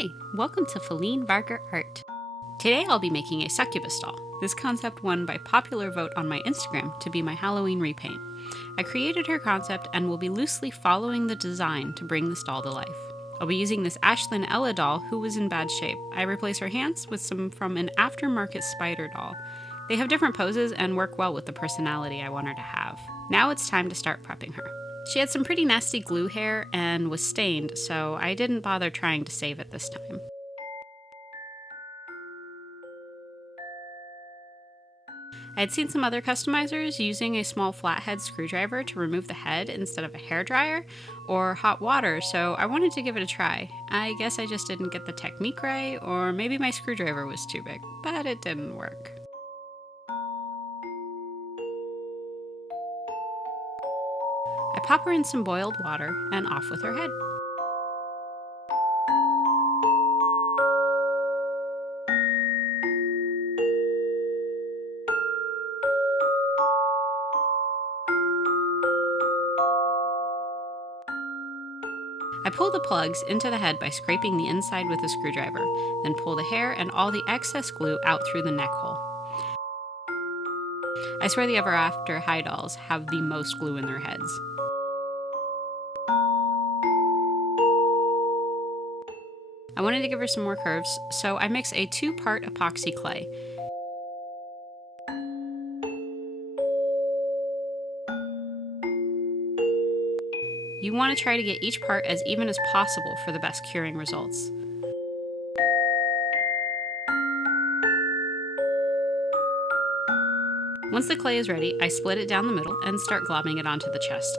Hi, welcome to Feline Barker Art. Today I'll be making a Succubus doll. This concept won by popular vote on my Instagram to be my Halloween repaint. I created her concept and will be loosely following the design to bring this doll to life. I'll be using this Ashlynn Ella doll who was in bad shape. I replaced her hands with some from an aftermarket spider doll. They have different poses and work well with the personality I want her to have. Now it's time to start prepping her. She had some pretty nasty glue hair and was stained, so I didn't bother trying to save it this time. I had seen some other customizers using a small flathead screwdriver to remove the head instead of a hairdryer or hot water, so I wanted to give it a try. I guess I just didn't get the technique right, or maybe my screwdriver was too big, but it didn't work. I pop her in some boiled water and off with her head. I pull the plugs into the head by scraping the inside with a screwdriver, then pull the hair and all the excess glue out through the neck hole. I swear the Ever After High dolls have the most glue in their heads. I wanted to give her some more curves, so I mix a 2-part epoxy clay. You want to try to get each part as even as possible for the best curing results. Once the clay is ready, I split it down the middle and start globbing it onto the chest.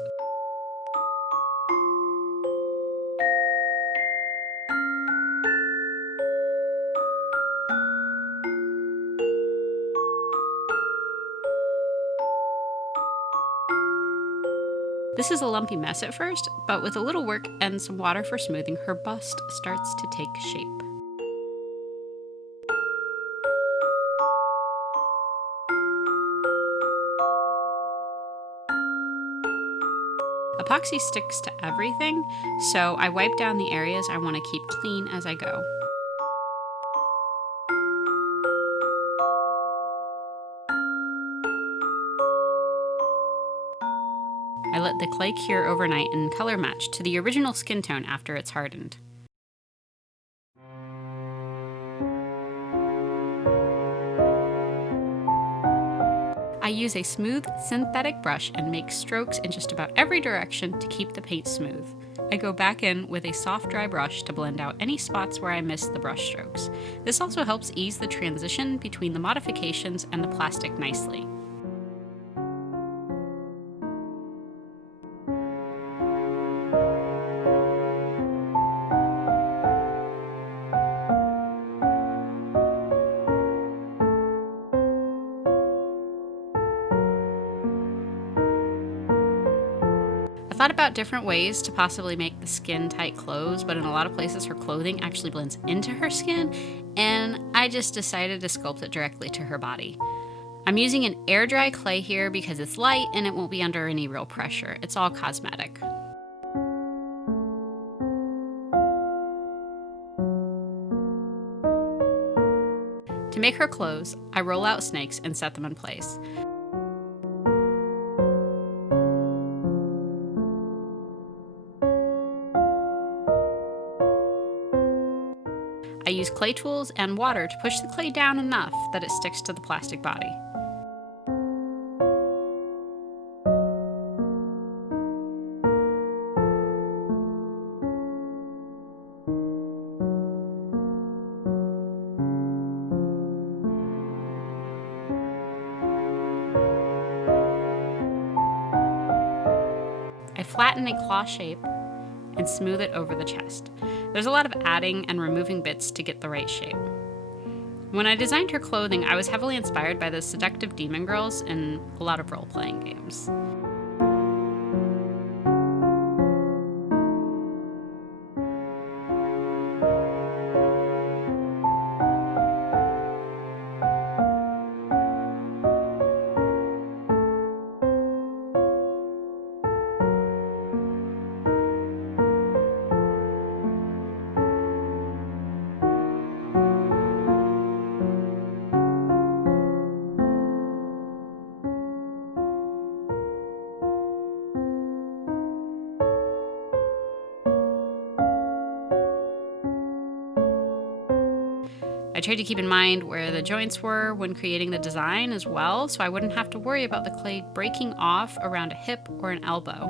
This is a lumpy mess at first, but with a little work and some water for smoothing, her bust starts to take shape. Epoxy sticks to everything, so I wipe down the areas I want to keep clean as I go. I let the clay cure overnight and color match to the original skin tone after it's hardened. I use a smooth synthetic brush and make strokes in just about every direction to keep the paint smooth. I go back in with a soft dry brush to blend out any spots where I missed the brush strokes. This also helps ease the transition between the modifications and the plastic nicely. I thought about different ways to possibly make the skin tight clothes, but in a lot of places her clothing actually blends into her skin, and I just decided to sculpt it directly to her body. I'm using an air dry clay here because it's light and it won't be under any real pressure. It's all cosmetic. To make her clothes, I roll out snakes and set them in place. I use clay tools and water to push the clay down enough that it sticks to the plastic body. I flatten a claw shape and smooth it over the chest. There's a lot of adding and removing bits to get the right shape. When I designed her clothing, I was heavily inspired by the seductive demon girls in a lot of role-playing games. I tried to keep in mind where the joints were when creating the design as well, so I wouldn't have to worry about the clay breaking off around a hip or an elbow.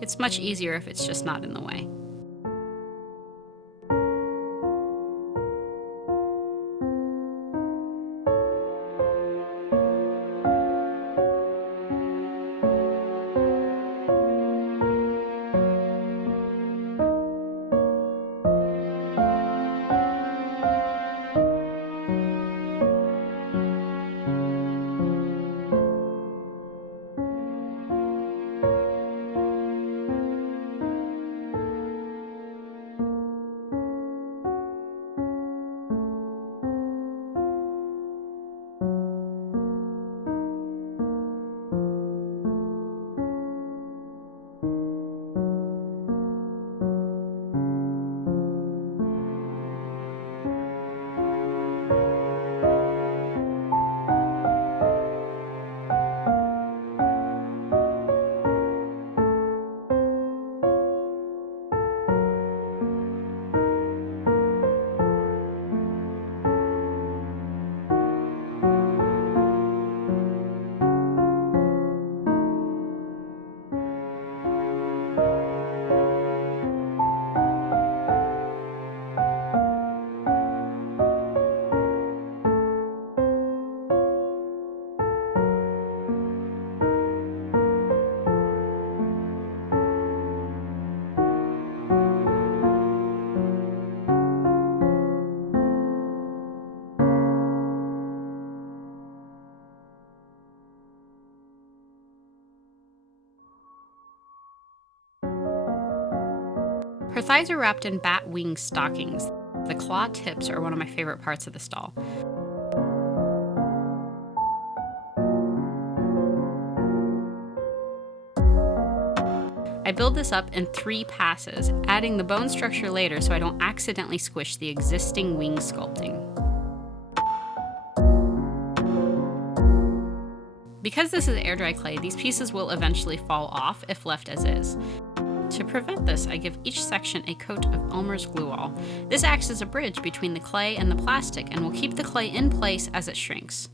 It's much easier if it's just not in the way. Her thighs are wrapped in bat wing stockings. The claw tips are one of my favorite parts of the stall. I build this up in 3 passes, adding the bone structure later so I don't accidentally squish the existing wing sculpting. Because this is air dry clay, these pieces will eventually fall off if left as is. To prevent this, I give each section a coat of Elmer's glue all. This acts as a bridge between the clay and the plastic and will keep the clay in place as it shrinks.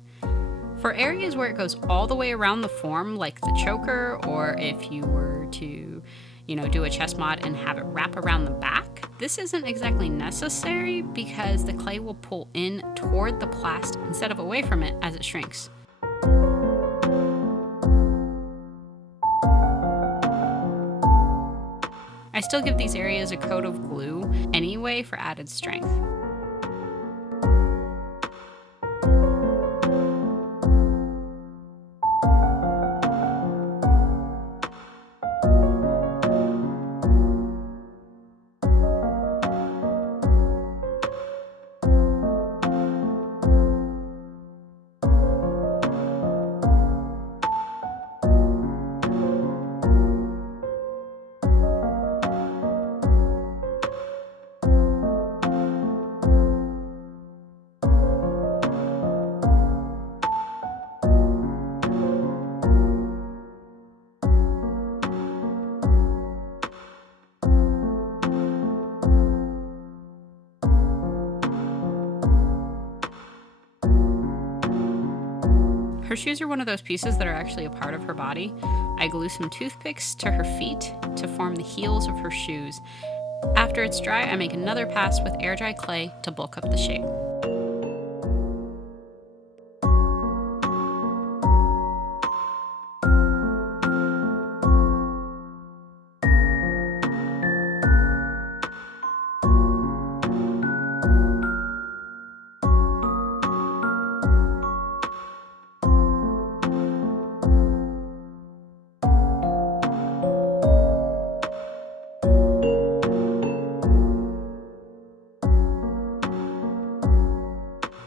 For areas where it goes all the way around the form, like the choker, or if you were to, do a chest mod and have it wrap around the back, this isn't exactly necessary because the clay will pull in toward the plast instead of away from it as it shrinks. I still give these areas a coat of glue anyway for added strength. Her shoes are one of those pieces that are actually a part of her body. I glue some toothpicks to her feet to form the heels of her shoes. After it's dry, I make another pass with air dry clay to bulk up the shape.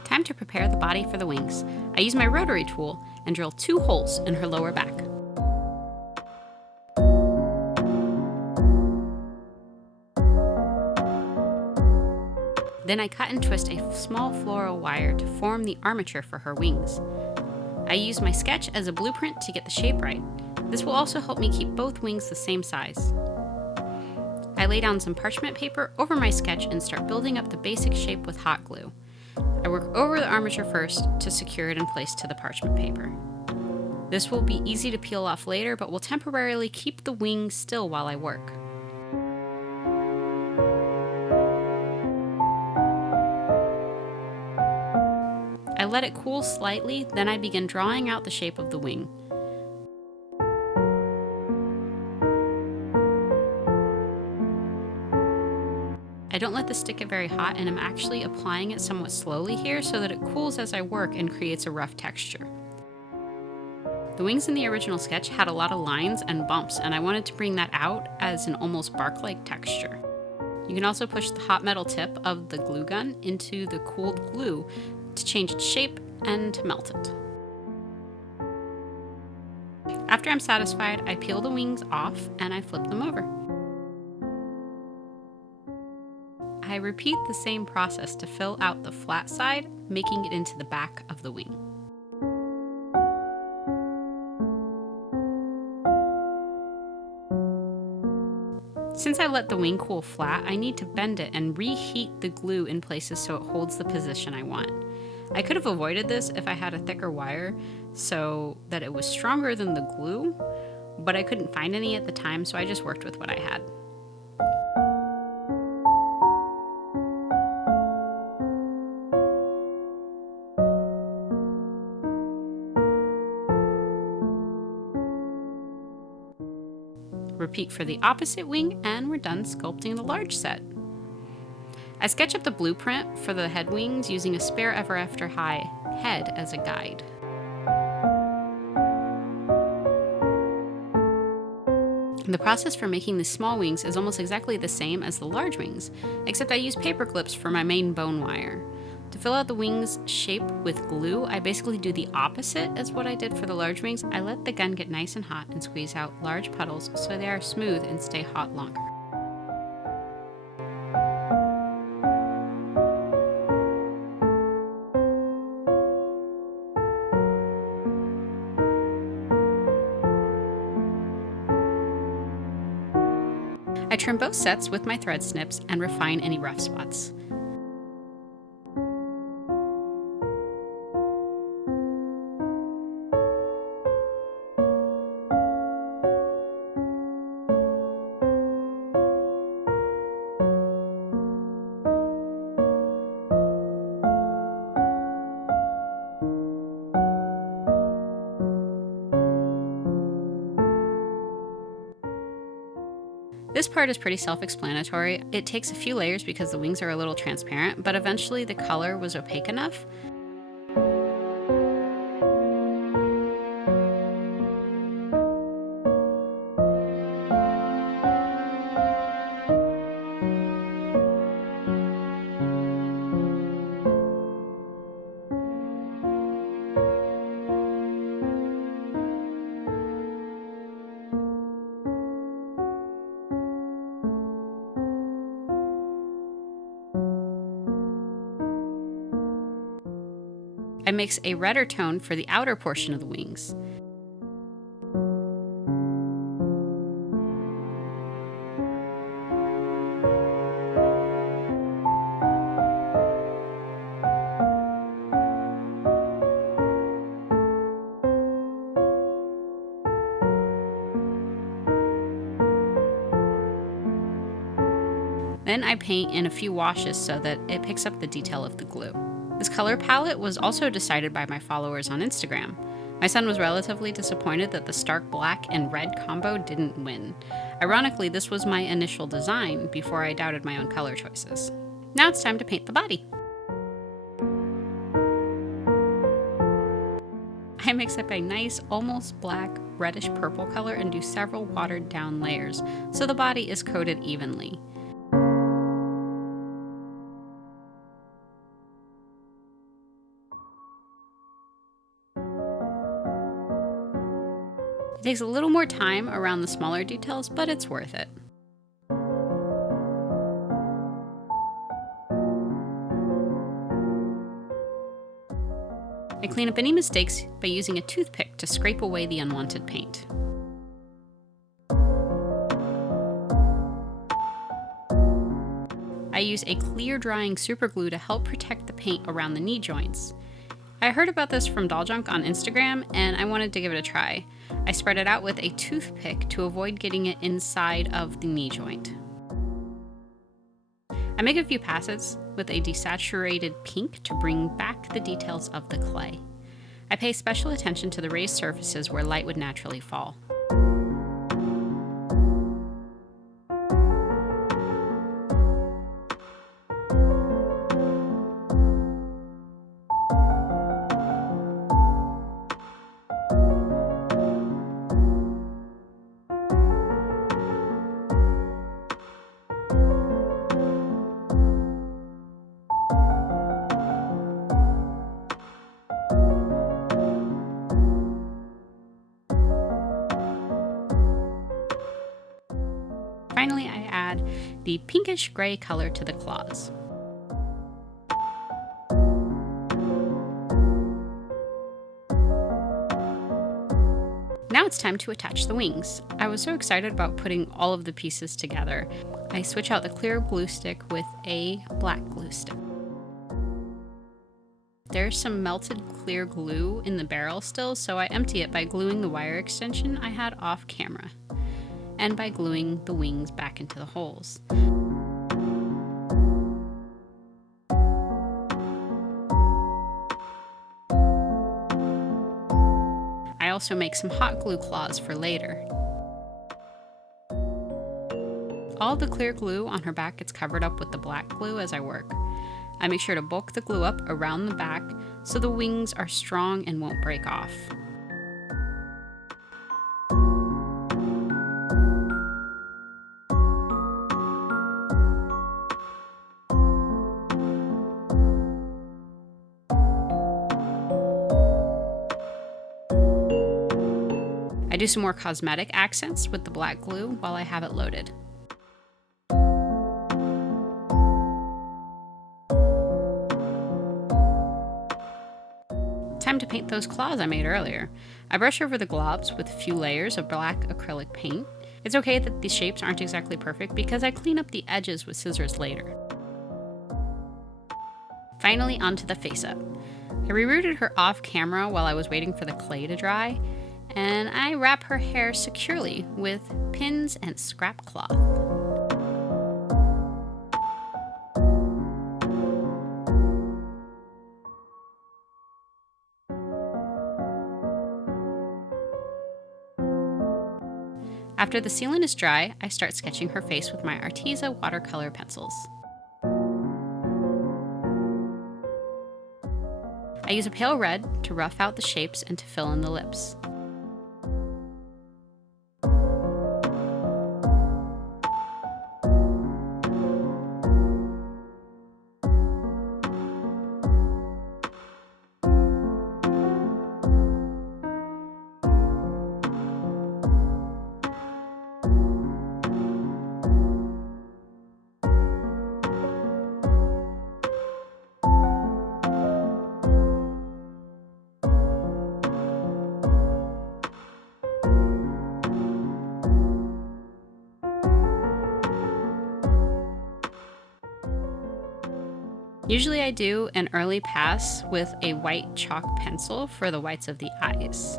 Time to prepare the body for the wings. I use my rotary tool and drill 2 holes in her lower back. Then I cut and twist a small floral wire to form the armature for her wings. I use my sketch as a blueprint to get the shape right. This will also help me keep both wings the same size. I lay down some parchment paper over my sketch and start building up the basic shape with hot glue. I work over the armature first to secure it in place to the parchment paper. This will be easy to peel off later, but will temporarily keep the wing still while I work. I let it cool slightly, then I begin drawing out the shape of the wing. I don't let the stick get very hot, and I'm actually applying it somewhat slowly here so that it cools as I work and creates a rough texture. The wings in the original sketch had a lot of lines and bumps, and I wanted to bring that out as an almost bark-like texture. You can also push the hot metal tip of the glue gun into the cooled glue to change its shape and to melt it. After I'm satisfied, I peel the wings off and I flip them over. I repeat the same process to fill out the flat side, making it into the back of the wing. Since I let the wing cool flat, I need to bend it and reheat the glue in places so it holds the position I want. I could have avoided this if I had a thicker wire so that it was stronger than the glue, but I couldn't find any at the time, so I just worked with what I had. Repeat for the opposite wing, and we're done sculpting the large set. I sketch up the blueprint for the head wings using a spare ever after high head as a guide. The process for making the small wings is almost exactly the same as the large wings, except I use paper clips for my main bone wire. To fill out the wings shape with glue, I basically do the opposite as what I did for the large wings. I let the gun get nice and hot and squeeze out large puddles so they are smooth and stay hot longer. I trim both sets with my thread snips and refine any rough spots. This part is pretty self-explanatory. It takes a few layers because the wings are a little transparent, but eventually the color was opaque enough. I mix a redder tone for the outer portion of the wings. Then I paint in a few washes so that it picks up the detail of the glue. This color palette was also decided by my followers on Instagram. My son was relatively disappointed that the stark black and red combo didn't win. Ironically, this was my initial design before I doubted my own color choices. Now it's time to paint the body. I mix up a nice, almost black, reddish purple color and do several watered down layers so the body is coated evenly. It takes a little more time around the smaller details, but it's worth it. I clean up any mistakes by using a toothpick to scrape away the unwanted paint. I I use a clear drying super glue to help protect the paint around the knee joints. I heard about this from Dolljunk on Instagram and I wanted to give it a try. I spread it out with a toothpick to avoid getting it inside of the knee joint. I make a few passes with a desaturated pink to bring back the details of the clay. I pay special attention to the raised surfaces where light would naturally fall. Finally, I add the pinkish gray color to the claws. Now it's time to attach the wings. I was so excited about putting all of the pieces together. I switch out the clear glue stick with a black glue stick. There's some melted clear glue in the barrel still, so I empty it by gluing the wire extension I had off camera, and by gluing the wings back into the holes. I also make some hot glue claws for later. All the clear glue on her back gets covered up with the black glue as I work. I make sure to bulk the glue up around the back so the wings are strong and won't break off. I do some more cosmetic accents with the black glue while I have it loaded. Time to paint those claws I made earlier. I brush over the globs with a few layers of black acrylic paint. It's okay that the shapes aren't exactly perfect because I clean up the edges with scissors later. Finally, onto the face-up. I rerouted her off camera while I was waiting for the clay to dry, and I wrap her hair securely with pins and scrap cloth. After the sealant is dry, I start sketching her face with my Arteza Watercolor pencils. I use a pale red to rough out the shapes and to fill in the lips. Usually I do an early pass with a white chalk pencil for the whites of the eyes.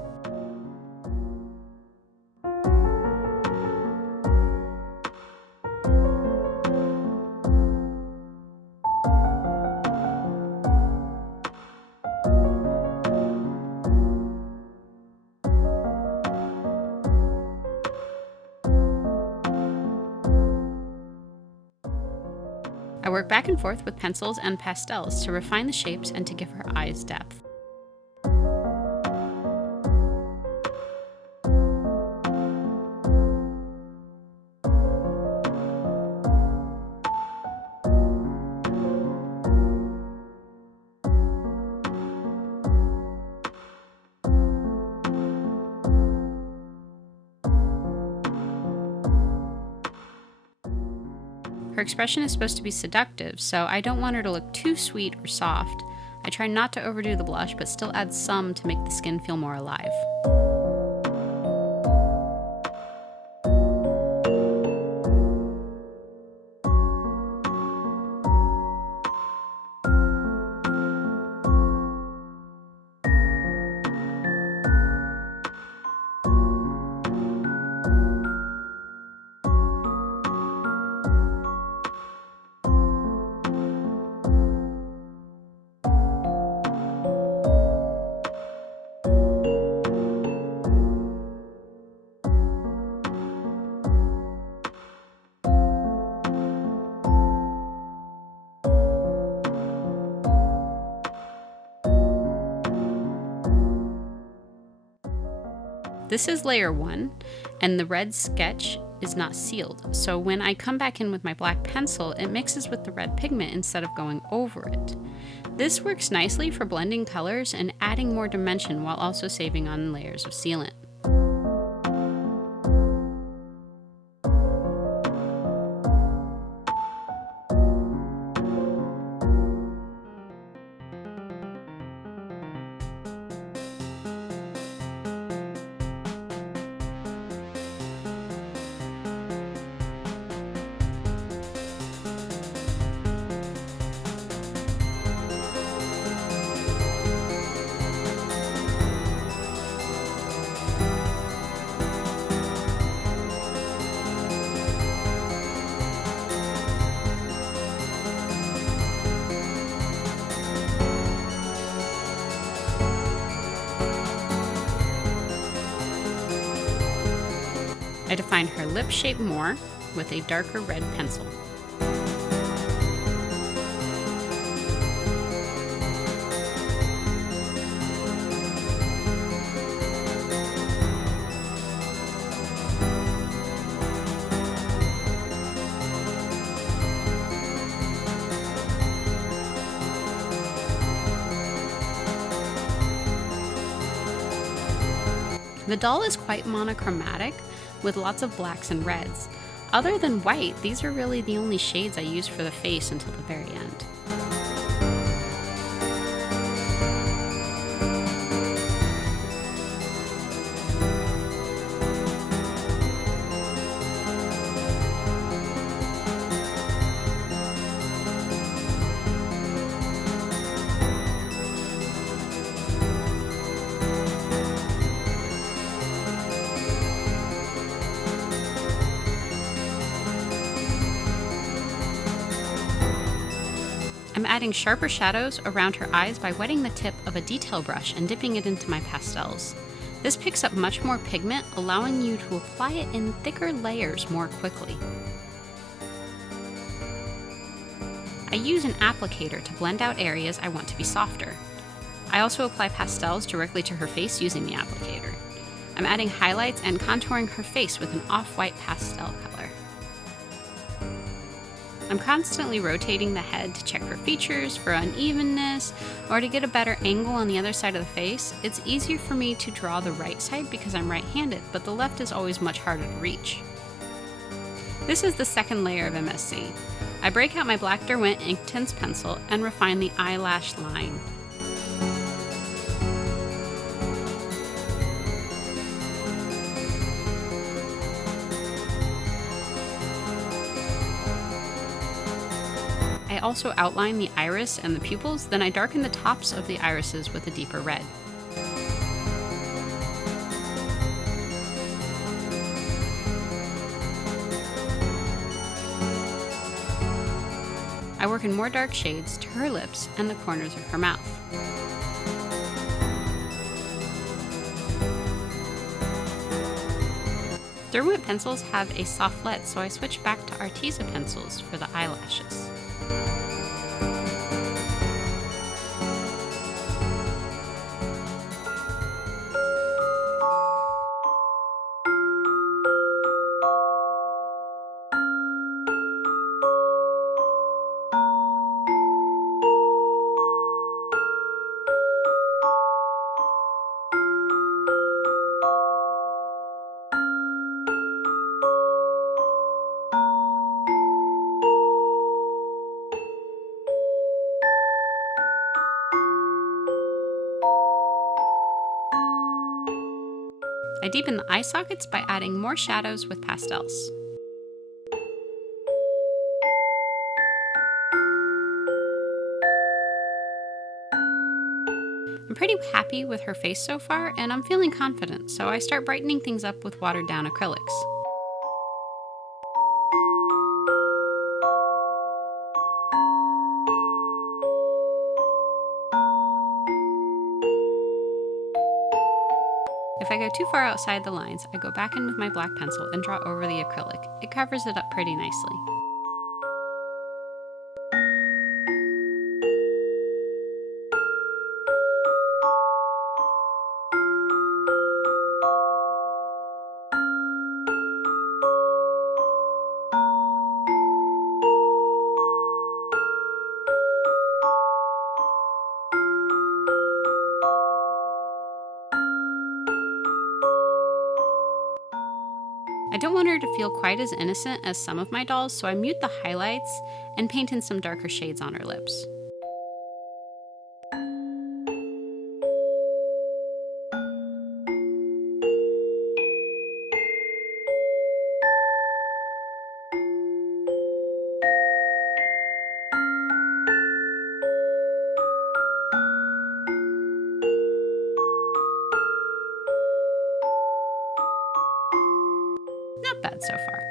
I work back and forth with pencils and pastels to refine the shapes and to give her eyes depth. Her expression is supposed to be seductive, so I don't want her to look too sweet or soft. I try not to overdo the blush, but still add some to make the skin feel more alive. This is layer 1, and the red sketch is not sealed, so when I come back in with my black pencil, it mixes with the red pigment instead of going over it. This works nicely for blending colors and adding more dimension while also saving on layers of sealant. I define her lip shape more with a darker red pencil. The doll is quite monochromatic, with lots of blacks and reds. Other than white, these are really the only shades I use for the face until the very end. I'm adding sharper shadows around her eyes by wetting the tip of a detail brush and dipping it into my pastels. This picks up much more pigment, allowing you to apply it in thicker layers more quickly. I use an applicator to blend out areas I want to be softer. I also apply pastels directly to her face using the applicator. I'm adding highlights and contouring her face with an off-white pastel color. I'm constantly rotating the head to check for features, for unevenness, or to get a better angle on the other side of the face. It's easier for me to draw the right side because I'm right-handed, but the left is always much harder to reach. This is the second layer of MSC. I break out my black Derwent Inktense pencil and refine the eyelash line. I also outline the iris and the pupils, then I darken the tops of the irises with a deeper red. I work in more dark shades to her lips and the corners of her mouth. Derwent pencils have a soft lead, so I switch back to Arteza pencils for the eyelashes. I deepen the eye sockets by adding more shadows with pastels. I'm pretty happy with her face so far, and I'm feeling confident, so I start brightening things up with watered down acrylics. If I go too far outside the lines, I go back in with my black pencil and draw over the acrylic. It covers it up pretty nicely. I don't want her to feel quite as innocent as some of my dolls, so I mute the highlights and paint in some darker shades on her lips. Not bad so far.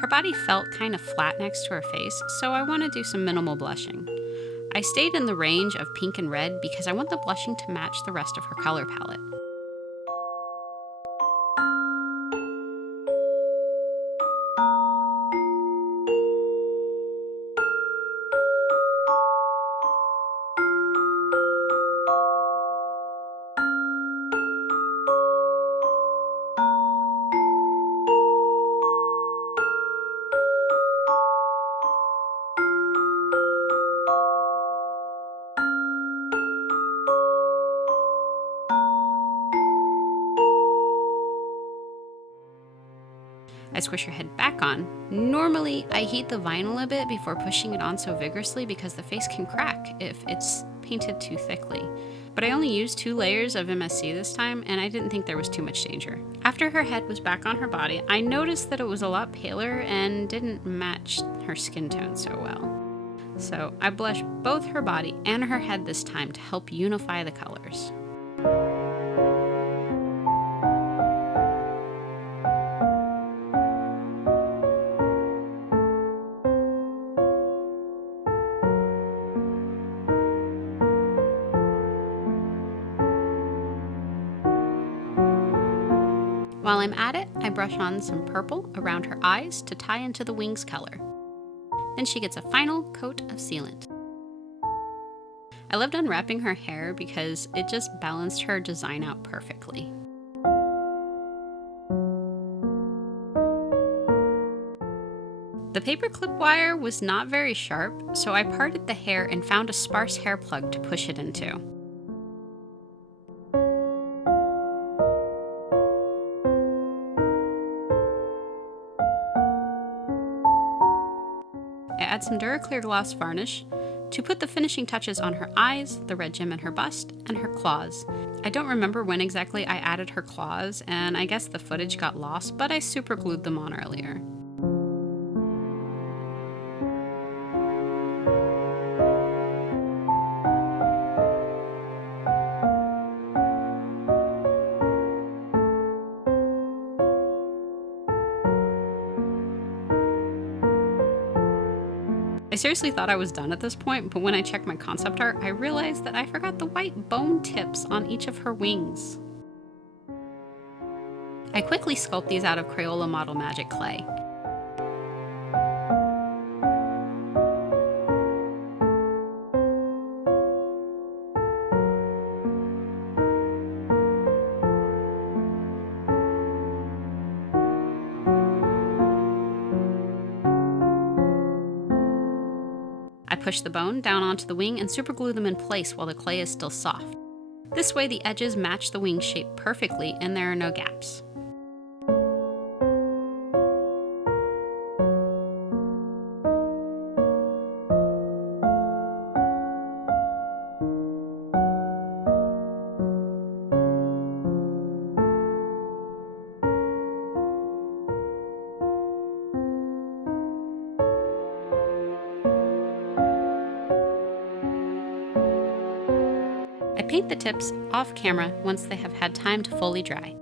Her body felt kind of flat next to her face, so I want to do some minimal blushing. I stayed in the range of pink and red because I want the blushing to match the rest of her color palette. I squish her head back on. Normally, I heat the vinyl a bit before pushing it on so vigorously because the face can crack if it's painted too thickly. But I only used 2 layers of MSC this time, and I didn't think there was too much danger. After her head was back on her body, I noticed that it was a lot paler and didn't match her skin tone so well. So I blushed both her body and her head this time to help unify the colors. While I'm at it, I brush on some purple around her eyes to tie into the wings color. Then she gets a final coat of sealant. I loved unwrapping her hair because it just balanced her design out perfectly. The paperclip wire was not very sharp, so I parted the hair and found a sparse hair plug to push it into. I add some Duraclear gloss varnish to put the finishing touches on her eyes, the red gem in her bust, and her claws. I don't remember when exactly I added her claws, and I guess the footage got lost, but I super glued them on earlier. I seriously thought I was done at this point, but when I checked my concept art, I realized that I forgot the white bone tips on each of her wings. I quickly sculpt these out of Crayola Model Magic clay. I push the bone down onto the wing and superglue them in place while the clay is still soft. This way the edges match the wing shape perfectly and there are no gaps. I paint the tips off camera once they have had time to fully dry.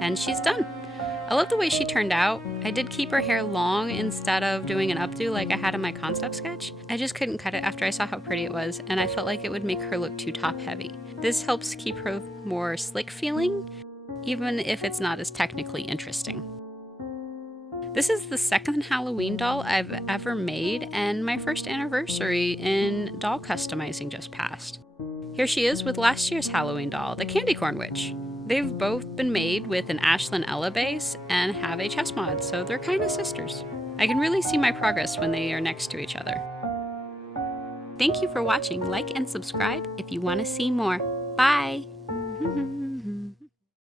And she's done. I love the way she turned out. I did keep her hair long instead of doing an updo like I had in my concept sketch. I just couldn't cut it after I saw how pretty it was, and I felt like it would make her look too top heavy. This helps keep her more slick feeling, even if it's not as technically interesting. This is the second Halloween doll I've ever made, and my first anniversary in doll customizing just passed. Here she is with last year's Halloween doll, the Candy Corn Witch. They've both been made with an Ashlynn Ella base and have a chest mod, so they're kind of sisters. I can really see my progress when they are next to each other. Thank you for watching. Like and subscribe if you want to see more. Bye!